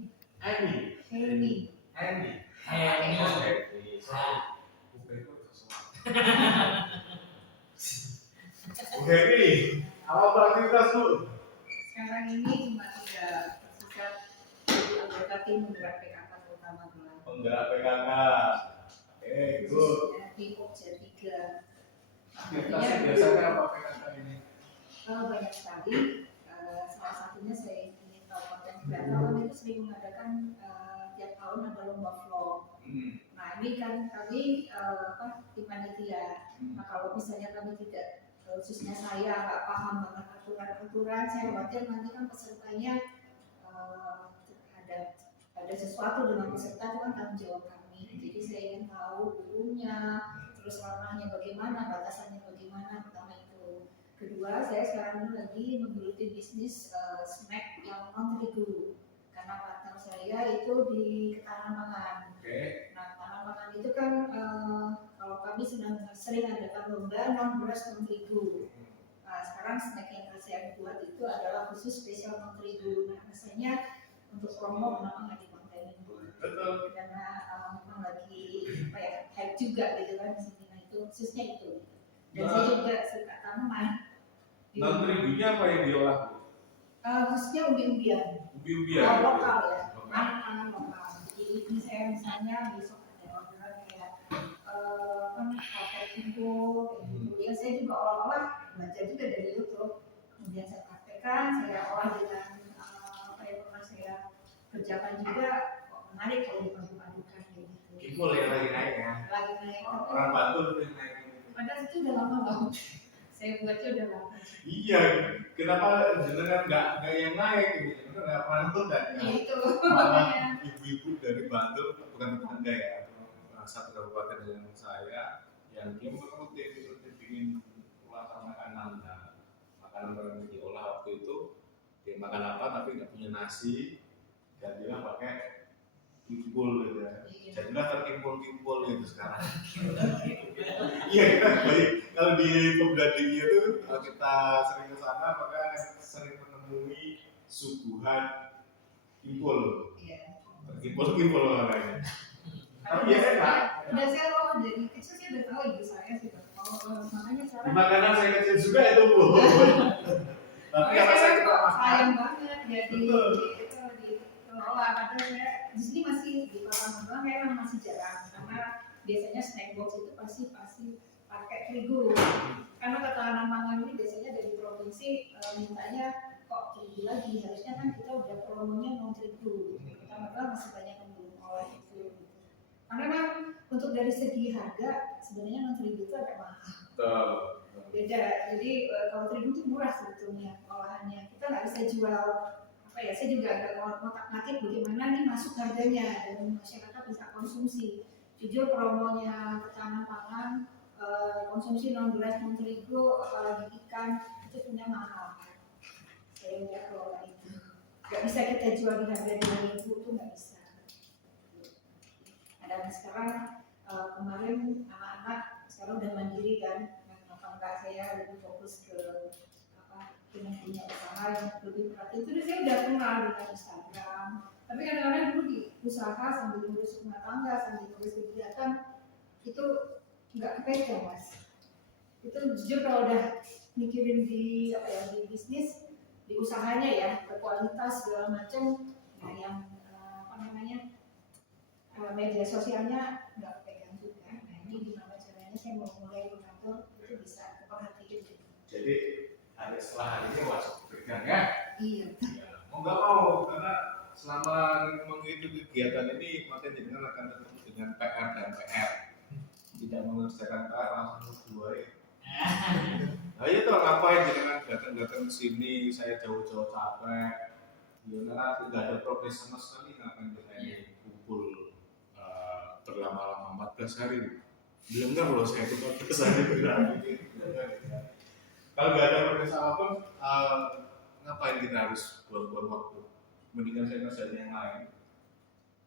Bu Heri, apa aktivitas Bu? Sekarang ini cuma tidak bersikap jadi anggota tim menggerak PKK Kota Magelang. Penggerak PKK. Good. Khususnya di Pokja 3. Aktivitas yang biasanya apa PKK ini? Banyak sekali. Salah satunya saya ingin tahu konten Batam itu sering mengadakan tiap tahun ada lomba vlog. Nah ini kan kami tim panitia. Nah kalau misalnya kami tidak, khususnya saya nggak paham banget aturan-aturan, saya khawatir nanti kan pesertanya ada sesuatu dengan peserta itu kan tanggung jawab kami. Jadi saya ingin tahu bukunya, terus ranahnya bagaimana, batasannya bagaimana, pertama itu. Kedua, saya sekarang ini lagi menggeluti bisnis snack yang non terigu karena partner saya itu di ketahanan pangan. Nah, ketahanan pangan itu kan kalau kami sering adakan lomba non beras non terigu. Nah, sekarang snack yang saya buat itu adalah khusus spesial non terigu. Nah, rasanya untuk promo kenapa nggak dikontenin? Betul. Karena memang lagi hype juga gitu kan di sini. Nah, itu khususnya itu. Dan saya juga suka tanaman. Non terigunya apa yang diolah Bu? Khususnya umbi-umbian. Umbi-umbian. Lokal ya, pangan lokal. Jadi ini saya misalnya besok ada orderan kayak paket kumpul, ya saya juga olah-olah belajar juga dari YouTube. Kemudian saya praktekkan, saya olah dengan apa yang pernah saya kerjakan juga. Menarik kalau dipadu-padukan gitu. Kimpul yang lagi naik ya. Lagi naik. Orang Bantul lebih naik. Padahal itu udah lama banget. Saya buatnya udah lama. Iya, kenapa jenengan nggak yang naik gitu? Jenengan nggak Bantul dan Ya itu. malah ibu-ibu dari Bantul bukan tetangga ya, satu kabupaten dengan saya yang dia rutin bikin ulasan makanan. Nah, makanan yang diolah waktu itu dia makan apa tapi nggak punya nasi dan dia pakai kimpul gitu ya. Jadilah terkimpul-kimpul gitu sekarang. Iya, kita baik. Kalau di Pemuda Tinggi itu kalau kita sering ke sana maka sering menemui suguhan kimpul. Iya. Terkimpul-kimpul namanya. Tapi ya enak. Udah saya loh dari kecil saya udah tahu ibu saya sih makanya Di sekarang. makanan saya kecil juga itu Bu. Tapi Makanya apa saya saya kok sayang banget jadi Betul. dikelola karena saya di sini masih di Kota Magelang memang masih jarang karena biasanya snack box itu pasti pakai terigu karena ketahanan pangan ini biasanya dari provinsi mintanya kok terigu lagi, harusnya kan kita udah promonya non terigu. Kota Magelang masih banyak yang belum olah itu karena memang untuk dari segi harga sebenarnya non terigu itu agak mahal. Beda, jadi kalau terigu itu murah sebetulnya olahannya, kita nggak bisa jual apa ya, saya juga agak ngotak-ngatik bagaimana nih masuk harganya dan masyarakat bisa konsumsi. Jujur promonya ketahanan pangan, konsumsi non beras non terigu apalagi ikan itu punya mahal. Saya nggak kelola itu, nggak bisa kita jual di harga 2.000 itu nggak bisa. Dan sekarang kemarin anak-anak sekarang udah mandiri kan. Kakak saya lebih fokus ke punya usaha yang lebih praktis. Itu saya udah kenal dengan Instagram. Tapi kadang-kadang dulu di usaha sambil ngurus rumah tangga sambil ngurus kegiatan itu nggak kepegang mas. Itu jujur kalau udah mikirin di di bisnis, di usahanya ya, ke kualitas segala macam, nah yang media sosialnya nggak kepegang juga. Nah ini gimana caranya saya mau mulai mengatur itu bisa perhatiin. Jadi hari setelah hari ini wajib pegang ya. Iya. Mau nggak mau karena selama mengikuti kegiatan ini maka jenengan akan ketemu dengan PR dan PR. Tidak mengerjakan PR langsung keluar. Nah itu ngapain jenengan datang ke sini, saya jauh-jauh capek. Ya karena tidak ada progres sama sekali ngapain saya kumpul berlama-lama 14 hari. Belum nggak loh saya itu 14 hari berarti. Kalau nggak ada progres apapun, ngapain kita harus buang-buang waktu? Mendingan saya kerjain yang lain.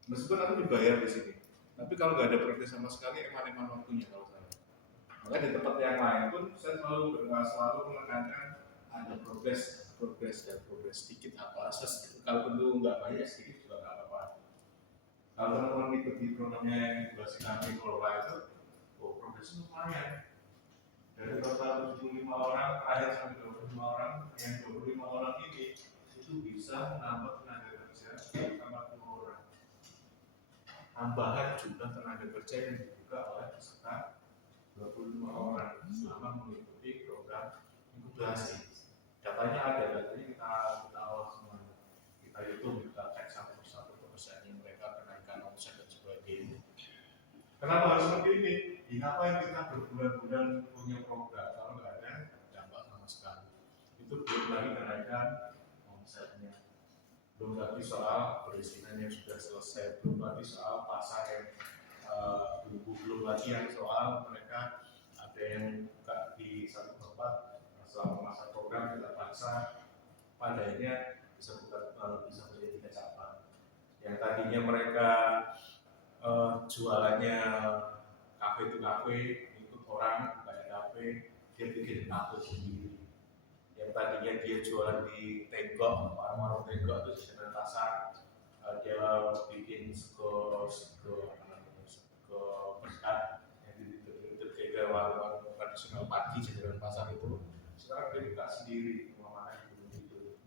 Meskipun aku dibayar di sini, tapi kalau nggak ada progres sama sekali, eman-eman waktunya kalau saya. Maka di tempat yang lain pun saya selalu menekankan ada progres dan progres sedikit apa asas. Kalau tentu nggak banyak sedikit juga nggak apa-apa. Kalau teman-teman ikut di programnya yang dibahas kami kelola itu, progresnya lumayan. Dari total 75 orang terakhir sampai 25 orang, yang 25 orang ini itu bisa menambah tenaga kerja 40 orang. Tambahan jumlah tenaga kerja yang dibuka oleh peserta 25 orang selama mengikuti program inkubasi. Datanya ada, datanya kita awal semuanya. Kita hitung, kita cek satu persatu persennya mereka kenaikan omset dan sebagainya. Kenapa harus seperti ini? Ngapain kita berbulan-bulan punya program kalau nggak ada dampak sama sekali? Itu belum lagi kenaikan omsetnya, belum lagi soal perizinan yang sudah selesai, belum lagi soal pasar yang belum lagi yang soal mereka ada yang buka di satu tempat selama masa program kita paksa padanya bisa menjadi 3 cabang. Yang tadinya mereka jualannya kafe itu kafe, ikut orang kayak kafe, dia bikin kafe sendiri. Yang tadinya dia jualan di tenggok, warung-warung tenggok itu di jalan pasar, dia bikin sego berkat yang di warung-warung tradisional pagi di jalan pasar itu. Sekarang dia buka sendiri, kemana itu.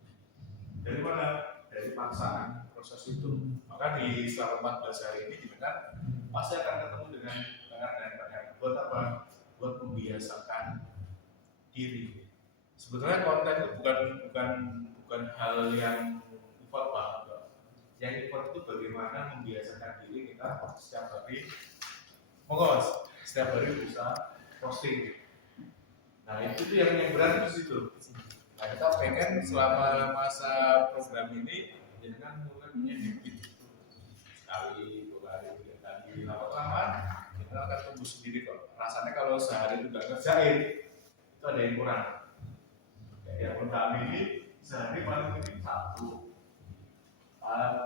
Dari mana? Dari paksaan proses itu. Maka di selama 14 hari ini kita kan pasti akan ketemu dengan PR. Buat apa? Buat membiasakan diri. Sebetulnya konten itu bukan hal yang effort banget. Yang effort itu bagaimana membiasakan diri kita setiap hari setiap hari bisa posting. Nah itu tuh yang berat di situ. Nah kita pengen selama masa program ini jangan mulai punya habit sekali, 2 kali, 3 kali, lama-lama kita akan tumbuh sendiri kok. Rasanya kalau sehari itu nggak ngerjain itu ada yang kurang. Kayak akun kami ini sehari paling mungkin 1,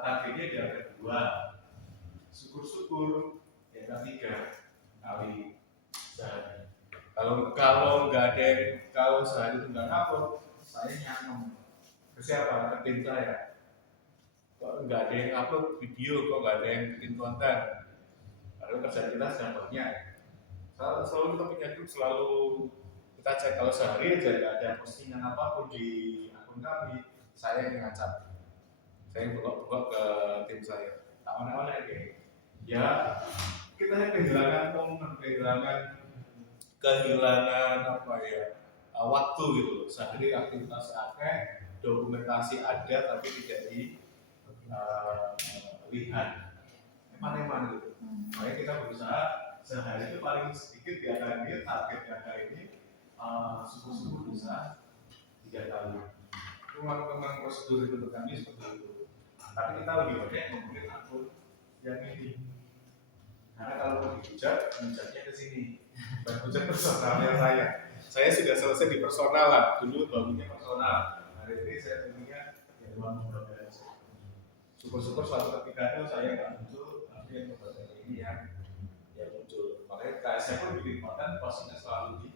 targetnya di angka 2, syukur-syukur di angka 3 kali sehari. Kalau nggak ada yang, kalau sehari itu nggak upload, saya nyaman. Ke siapa? Ke tim saya. Kok nggak ada yang upload video, kok nggak ada yang bikin konten. Lalu kerjaan kita sedang banyak. Selalu kita punya grup, selalu kita cek kalau sehari aja nggak ada postingan apapun di akun kami, saya yang ngacak. Saya buka ke tim saya. Tak kayak ya kita kehilangan momen, kehilangan apa ya, waktu gitu. Sehari aktivitas akeh, dokumentasi ada tapi tidak dilihat. Eman gitu. Makanya kita berusaha sehari itu paling sedikit di angka ini, target di angka ini syukur-syukur bisa 3 kali. Itu memang prosedur itu kami seperti itu. Tapi kita lebih banyak memberi akun yang ini. Karena kalau mau dihujat, hujatnya ke sini. Bukan hujat personalnya saya. Saya sudah selesai di personal lah. Dulu baginya personal. Hari ini saya punya yang ruang berbeda. Syukur-syukur suatu ketika itu saya nggak muncul, tapi yang berbeda ini yang muncul. Makanya saya pun bikin konten postingnya selalu di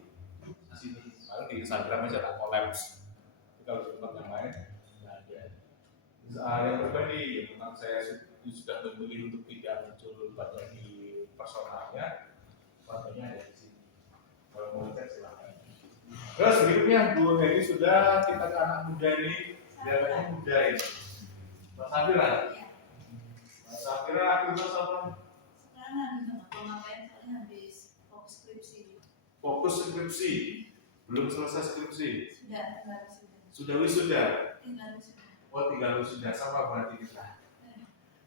sini. Lalu di Instagram aja tak collapse. Kalau di tempat yang lain nggak ada. Yang pribadi, ya memang saya sudah memilih untuk tidak muncul pada di personalnya, fotonya ada di sini. Kalau mau cek silakan. Terus berikutnya Bu Heri sudah, kita ke anak muda ini, biasanya muda ini. Mas Safira. Mas Safira aktivitas apa? Sekarang lagi nggak ngapain, soalnya habis fokus skripsi. Fokus skripsi. Belum selesai skripsi. Sudah wisuda. tinggal wisuda. Oh, tinggal wisuda, sama berarti kita.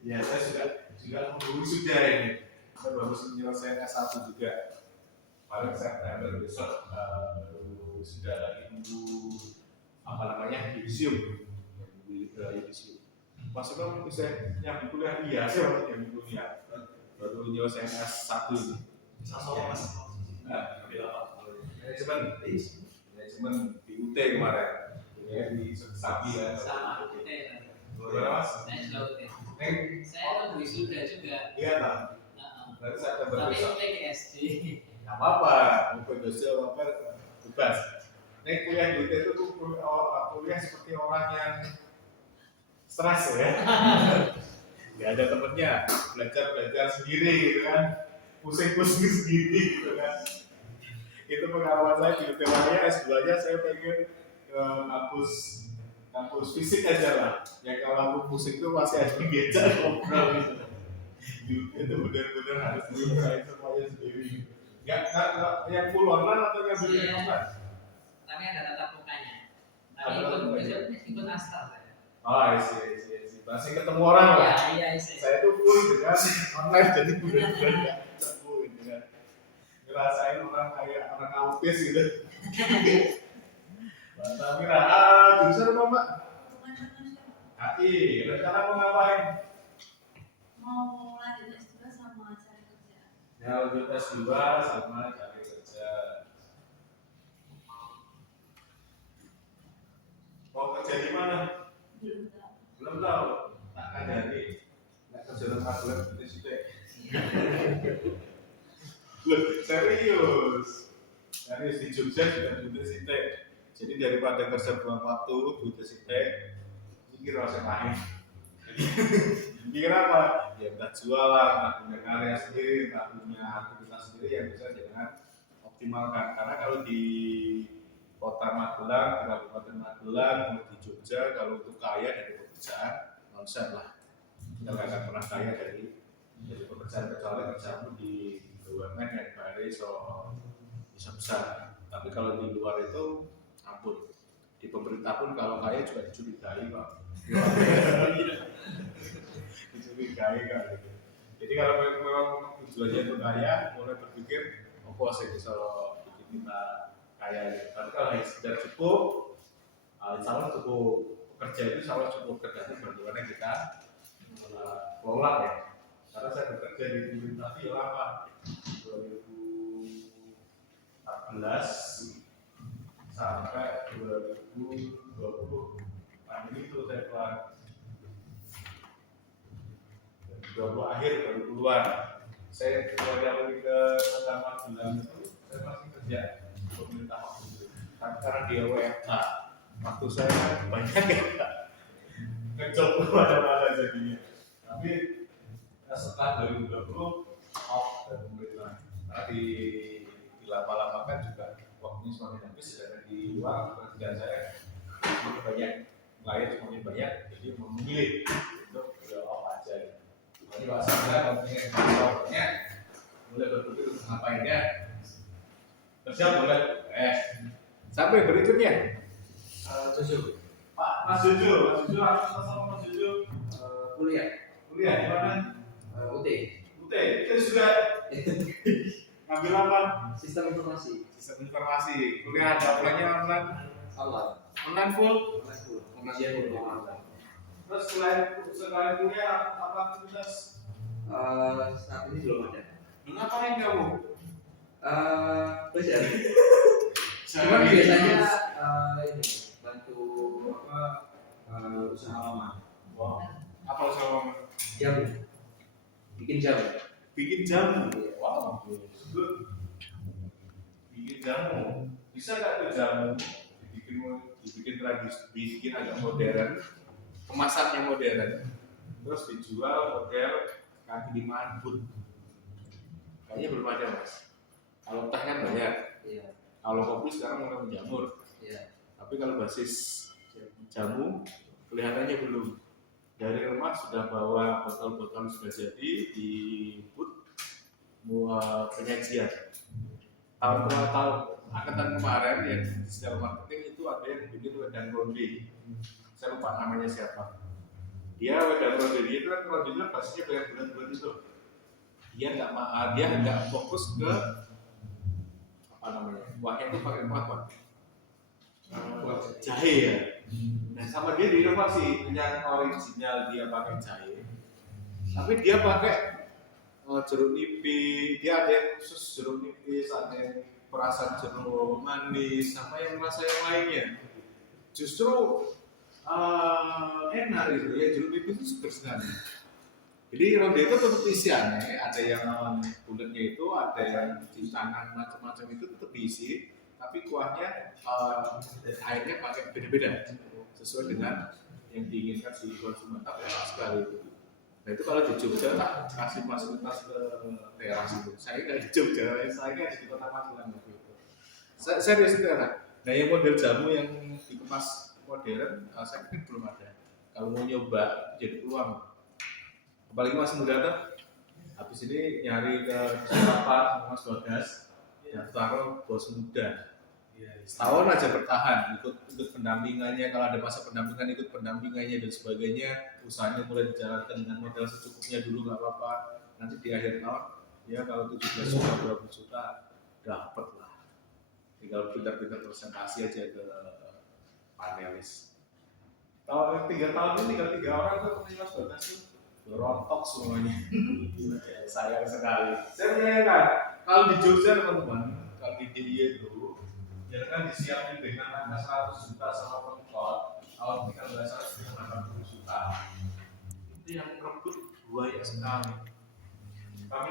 Ya, saya juga mau wisuda ini. Saya baru menyelesaikan S1 juga. Paling September besok baru wisuda lagi nunggu apa namanya yudisium. Maksudnya bisa nyambi kuliah, iya sih waktu nyambi kuliah. Baru menyelesaikan S1 ini. Sama mas. Manajemen di UT kemarin. Ya di Sapi ya. Sama UT. Berapa mas? Saya juga UT. Saya kan wisuda juga. Iya lah. Berarti saya Tapi besok. UT ke SD. Nggak apa-apa, mungkin dosen apa bebas. Ini kuliah di UT itu kuliah seperti orang yang stres ya. Nggak ada temennya, belajar sendiri gitu kan, pusing sendiri gitu kan. Itu pengalaman saya di UTWaya S2-nya saya pengen ke kampus fisik aja lah. Yang kalau musik itu masih ada gereja ngobrol gitu. Itu benar-benar harus selesai semuanya sendiri. Nggak yang full online atau yang Iya. offline? Tapi ada tatap mukanya. Tapi Ada tatap mukanya. ikut asal. Oh, isi. Masih ketemu orang lah. Iya, iya. Saya tuh full dengan online jadi benar-benar nggak ketemu gitu kan. Ngerasain orang kayak orang autis gitu. Mbak Samira, jurusan apa Mbak? Hubungan internasional. HI, rencana mau ngapain? Mau lanjut S2 sama cari kerja. Ya lanjut S2 sama cari kerja. Mau kerja di mana? Belum tahu. Belum tahu. Tak kadari. Nggak kerja tempat bulan itu sih. Loh, serius di Jogja juga butuh sitek. Jadi daripada kerja buang waktu butuh sitek, mikir rasa lain. Mikir apa? Ya kita jualan, kita punya karya sendiri, kita punya aktivitas sendiri yang bisa jangan optimalkan. Karena kalau di Kota Magelang, di Kabupaten Magelang, kalau di Jogja, kalau untuk kaya dari pekerjaan, nonsen lah. Kita nggak akan pernah kaya dari pekerjaan kecuali kerjaanmu di BUMN yang bayarnya bisa besar. Tapi kalau di luar itu ampun. Di pemerintah pun kalau kaya juga dicurigai Pak. Dicurigai kan. Jadi kalau memang tujuannya untuk kaya, mulai berpikir, oh saya bisa bikin kita kaya. Tapi kalau hanya sekedar cukup, insya Allah cukup kerja itu insya Allah cukup tergantung bagaimana kita kelola ya. Karena saya bekerja di pemerintah ya lama 2014 sampai 2020 pandemi itu saya keluar 2020 akhir baru keluar. Saya keluar dari ke Kota Magelang itu saya masih kerja di pemerintah waktu itu. Tapi karena dia WFH, waktu saya banyak ya ngejob kemana-mana jadinya. Tapi setelah 2020 off dari pemerintah. Karena di lama-lamakan juga waktunya semakin habis dan di luar pekerjaan saya semakin banyak, klien semakin banyak, jadi memilih untuk off aja. Jadi Pak Sandra mempunyai kantornya, mulai berpikir untuk ngapainnya, kerja boleh, sampai berikutnya. Jojo, Pak Mas Jojo sama Mas Jojo kuliah kuliah di mana? UT, itu juga ngambil apa? sistem informasi. Sistem informasi. Kuliah ada offline-nya online? Online full? Ujian di rumah. Terus selain kuliah apa aktivitas? Saat ini belum ada. Ngapain kamu? Belajar. Cuman biasanya ini bantu usaha lama. Wow. Apa usaha Jamu. Bikin jamu. bikin jamu? Wow, good. Bikin jamu. Bisa nggak tuh jamu dibikin tradisi, dibikin agak modern, kemasannya modern, terus dijual model kaki lima food. Kayaknya belum ada mas. Kalau teh kan banyak. Iya. Kalau kopi sekarang mulai menjamur. Iya. Tapi kalau basis jamu kelihatannya belum. Dari rumah sudah bawa botol-botol sudah jadi di put penyajian. Tahun angkatan kemarin yang di digital marketing itu ada yang bikin wedang ronde. Saya lupa namanya siapa. Dia wedang ronde itu kan ronde itu basisnya banyak bulan-bulan itu. Dia nggak fokus ke apa namanya, kuahnya itu pakai kuah apa? Jahe ya. Nah sama dia diinovasi yang original dia pakai jahe, tapi dia pakai jeruk nipis. Dia ada yang khusus jeruk nipis, ada yang perasan jeruk manis, sama yang rasa yang lainnya. Justru enak gitu ya, jeruk nipis itu super sekali. Jadi ronde itu tetap isiannya, ada yang bulatnya itu, ada yang di tangan macam-macam itu tetap diisi, tapi kuahnya airnya pakai beda-beda sesuai dengan yang diinginkan si konsumen. Tapi enak sekali itu. Nah itu kalau di Jogja tak kasih fasilitas ke teras itu. Saya nggak di Jogja, saya di Kota Magelang gitu. Serius itu enak. Nah yang model jamu yang dikemas modern, saya pikir belum ada. Kalau mau nyoba jadi peluang. Apalagi masih muda kan, habis ini nyari ke Surapat, Mas Bagas, yang taruh bos muda. Setahun aja bertahan, ikut pendampingannya, kalau ada masa pendampingan ikut pendampingannya dan sebagainya, usahanya mulai dijalankan dengan modal secukupnya dulu nggak apa-apa. Nanti di akhir tahun, ya kalau 17 juta, 20 juta, dapat lah. Tinggal pintar-pintar presentasi aja ke panelis. Kalau 3 tahun ini tinggal 3 orang tuh kemudian Mas Bagas tuh berontok semuanya. Sayang sekali. Saya menyayangkan kalau di Jogja teman-teman, kalau di dia itu ya kan disiapin dengan angka 100 juta sama pengkot, tahun ini kalau nggak salah sekitar 80 juta. Itu yang merebut banyak sekali. Kami